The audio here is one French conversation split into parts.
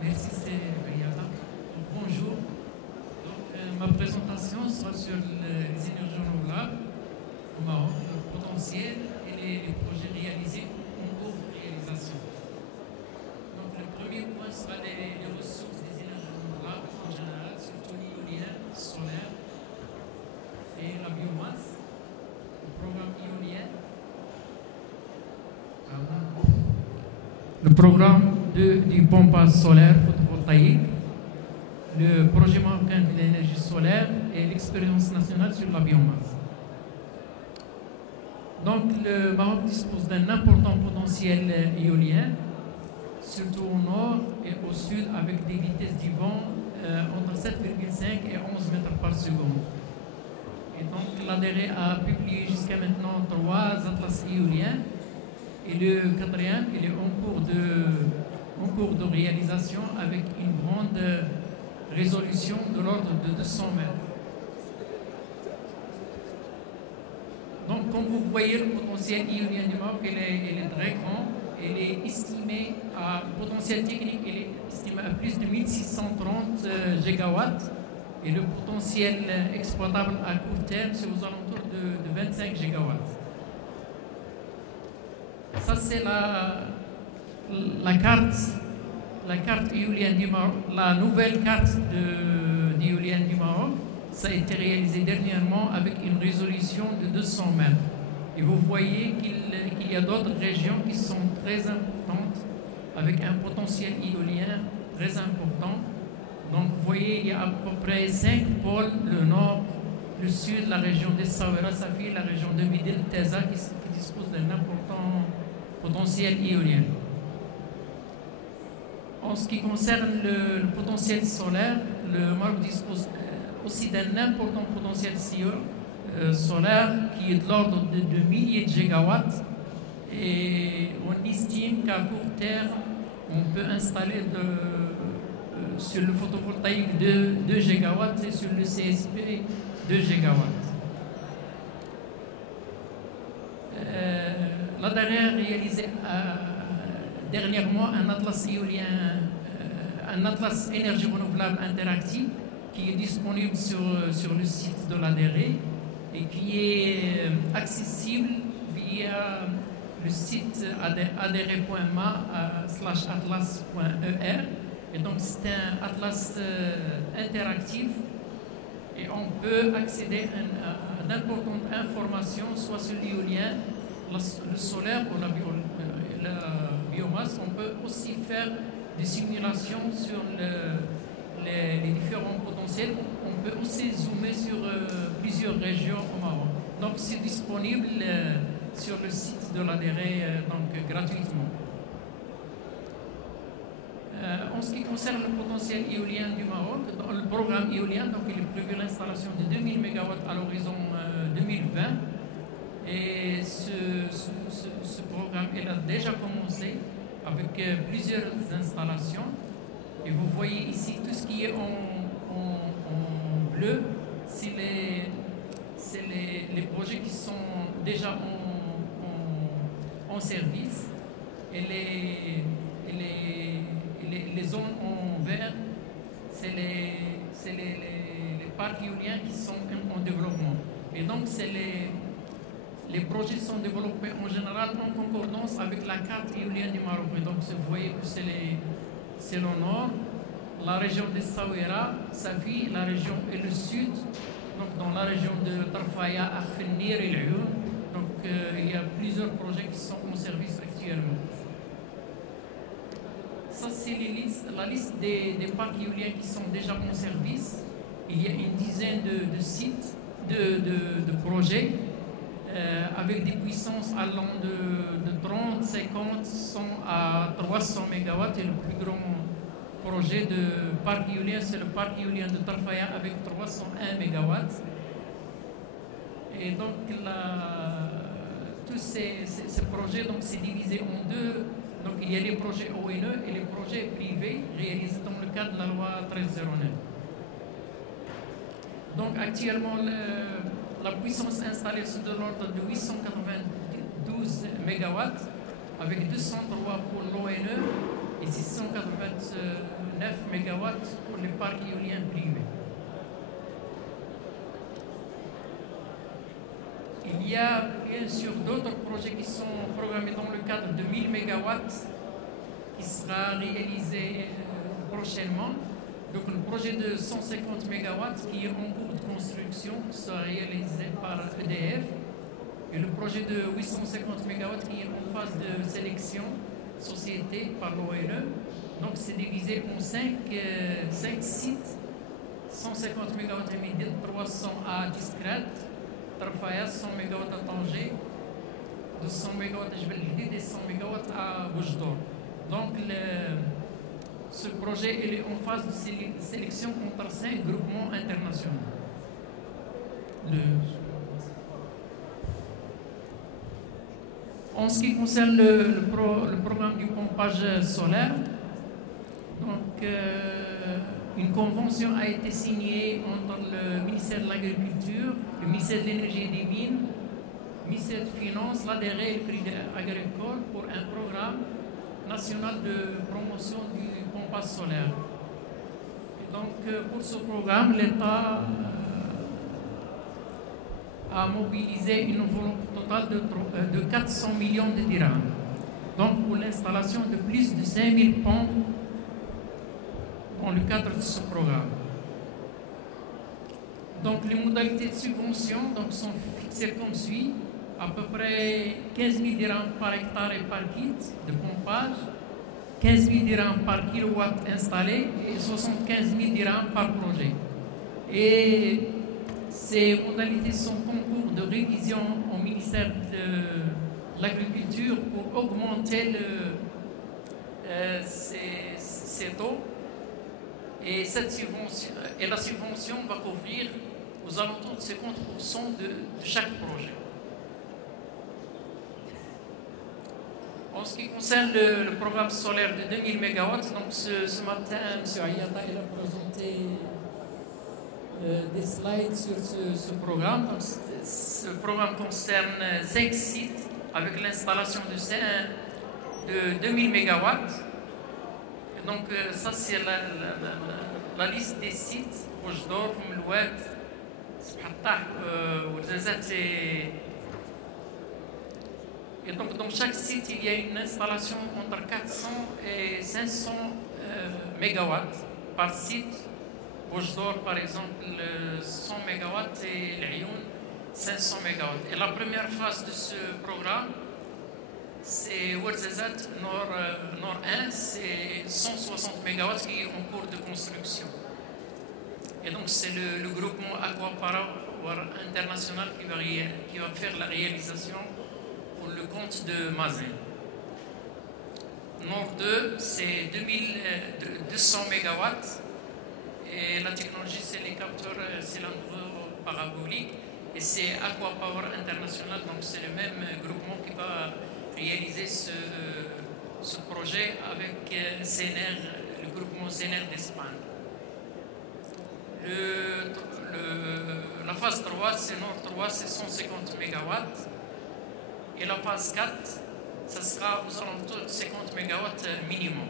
Merci, c'est Riyada. Bonjour. Ma présentation sera sur les énergies renouvelables au Maroc, leur potentiel et les projets réalisés en cours de réalisation. Donc, le premier point sera les ressources des énergies renouvelables en général, surtout l'éolien, solaire et la biomasse, le programme éolien. Le programme du pompage solaire photovoltaïque, le projet marocain de l'énergie solaire et l'expérience nationale sur la biomasse. Donc le Maroc dispose d'un important potentiel éolien, surtout au nord et au sud, avec des vitesses du vent entre 7,5 et 11 mètres par seconde. Et donc l'ADR a publié jusqu'à maintenant 3 atlas éoliens. Et le quatrième, il est en cours de réalisation avec une grande résolution de l'ordre de 200 mètres. Donc, comme vous voyez, le potentiel éolien du Maroc, il est très grand. Il est estimé à, le potentiel technique, il est estimé à plus de 1630 gigawatts. Et le potentiel exploitable à court terme, c'est aux alentours de 25 gigawatts. Ça, c'est la carte éolienne du Maroc, la nouvelle carte d'éolienne du Maroc. Ça a été réalisé dernièrement avec une résolution de 200 mètres. Et vous voyez qu'il y a d'autres régions qui sont très importantes, avec un potentiel éolien très important. Donc, vous voyez, il y a à peu près 5 pôles, le nord, le sud, la région d'Essaouira, Safi, la région de Midel, Teza, qui dispose d'un important potentiel éolien. En ce qui concerne le potentiel solaire, le Maroc dispose aussi d'un important potentiel solaire qui est de l'ordre de milliers de gigawatts. Et on estime qu'à court terme, on peut installer sur le photovoltaïque 2 gigawatts et sur le CSP 2 gigawatts. L'ADR a réalisé dernièrement un atlas éolien, un atlas énergie renouvelable interactif qui est disponible sur le site de l'ADR et qui est accessible via le site adr.ma/atlas.er. Et donc c'est un atlas interactif et on peut accéder à d'importantes informations, soit sur l'éolien, le solaire ou la biomasse. On peut aussi faire des simulations sur les différents potentiels. On peut aussi zoomer sur plusieurs régions au Maroc. Donc c'est disponible sur le site de l'ADR gratuitement. En ce qui concerne le potentiel éolien du Maroc, dans le programme éolien, donc il est prévu l'installation de 2000 MW à l'horizon 2020. Et ce programme il a déjà commencé avec plusieurs installations. Et vous voyez ici tout ce qui est en bleu, c'est les projets qui sont déjà en service. Et les zones en vert, c'est les parcs éoliens qui sont en développement. Et donc, les projets sont développés en général en concordance avec la carte éolienne du Maroc. Et donc, vous voyez que c'est le nord, la région d'Essaouira, Safi, la région et le sud, donc dans la région de Tarfaya, Arfenir et L'Ayoun. Donc, il y a plusieurs projets qui sont en service actuellement. Ça, c'est la liste des parcs éoliens qui sont déjà en service. Il y a une dizaine de sites, de projets, avec des puissances allant de 30, 50, 100 à 300 MW. Et le plus grand projet de parc éolien, c'est le parc éolien de Tarfaya avec 301 MW. Et donc, tous ces projets, c'est divisé en deux. Donc, il y a les projets ONE et les projets privés réalisés dans le cadre de la loi 1309. Donc, actuellement, la puissance installée est de l'ordre de 892 MW avec 203 pour l'ONE et 689 MW pour les parcs éoliens privés. Il y a bien sûr d'autres projets qui sont programmés dans le cadre de 1000 MW qui sera réalisé prochainement. Donc le projet de 150 MW qui est en cours de construction sera réalisé par EDF. Et le projet de 850 MW qui est en phase de sélection société par l'ONE. Donc c'est divisé en 5 sites, 150 MW à Médine, 300 à Discrète, Tarfaya, 100 MW à Tanger, 200 MW à Jebel Jadid et 100 MW à Boujdor. Donc ce projet est en phase de sélection entre 5 groupements internationaux. En ce qui concerne le programme du pompage solaire, donc, une convention a été signée entre le ministère de l'Agriculture, le ministère de l'Énergie et des Mines, le ministère des Finances, l'ADR et le Crédit Agricole pour un programme national de promotion du pompage solaire. Et donc, pour ce programme, l'État a mobilisé une enveloppe totale de 400 millions de dirhams. Donc, pour l'installation de plus de 5000 pompes dans le cadre de ce programme. Donc, les modalités de subvention sont fixées comme suit. À peu près 15 000 dirhams par hectare et par kit de pompage, 15 000 dirhams par kilowatt installé et 75 000 dirhams par projet. Et ces modalités sont en cours de révision au ministère de l'Agriculture pour augmenter ces taux. Et la subvention va couvrir aux alentours de 50% de chaque projet. En ce qui concerne le programme solaire de 2000 MW, donc ce matin, M. Ayata il a présenté des slides sur ce programme. Donc, ce programme concerne 5 sites avec l'installation de 2000 MW. Et donc, ça, c'est la liste des sites. Boujdor, Mlouet, Sbhattah, Ourzazat et donc, dans chaque site, il y a une installation entre 400 et 500 MW par site. Boujdor, par exemple, 100 MW et L'Ayoun, 500 MW. Et la première phase de ce programme, c'est Ourzazat Nord 1, c'est 160 MW qui est en cours de construction. Et donc, c'est le groupement Aquapower International qui va faire la réalisation pour le compte de Mazen. Nord 2, c'est 200 MW et la technologie, c'est les capteurs cylindro-paraboliques et c'est Aquapower International, donc c'est le même groupement qui va réaliser ce projet avec CNR, le groupement CNR d'Espagne. La phase 3, c'est Nord 3, c'est 150 MW. Et la phase 4, ça sera aux alentours de 50 MW minimum.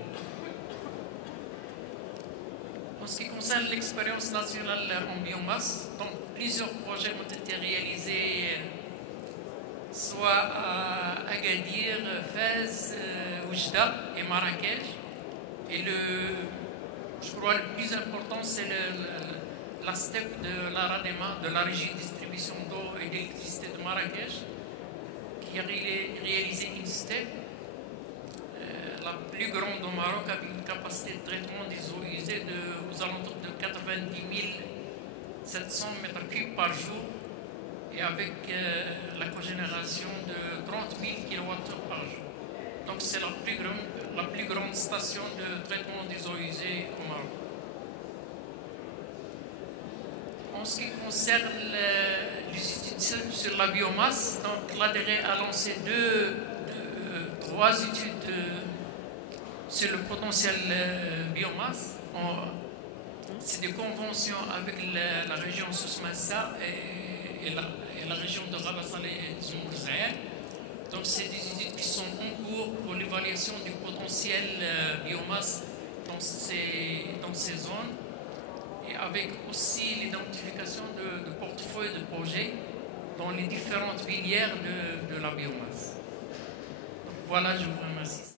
En ce qui concerne l'expérience nationale en biomasse, donc plusieurs projets ont été réalisés, soit à Agadir, Fès, Oujda et Marrakech. Et je crois le plus important, c'est la STEP de la RADEMA, de la Régie de distribution d'eau et d'électricité de Marrakech, qui a réalisé une STEP, la plus grande au Maroc, avec une capacité de traitement des eaux usées aux alentours de 90 700 m3 par jour et avec la cogénération de 30 000 kWh par jour. Donc c'est la plus grande station de traitement des eaux usées au Maroc. En ce qui concerne les études sur la biomasse, donc l'ADR a lancé trois études sur le potentiel biomasse. C'est des conventions avec la région Souss-Massa et la région de Rabah Saleh et Zmourzaïr. Donc c'est des études qui sont en cours pour l'évaluation du potentiel biomasse dans ces dans ces zones et avec aussi l'identification de portefeuilles de projets dans les différentes filières de la biomasse. Donc voilà, je vous remercie.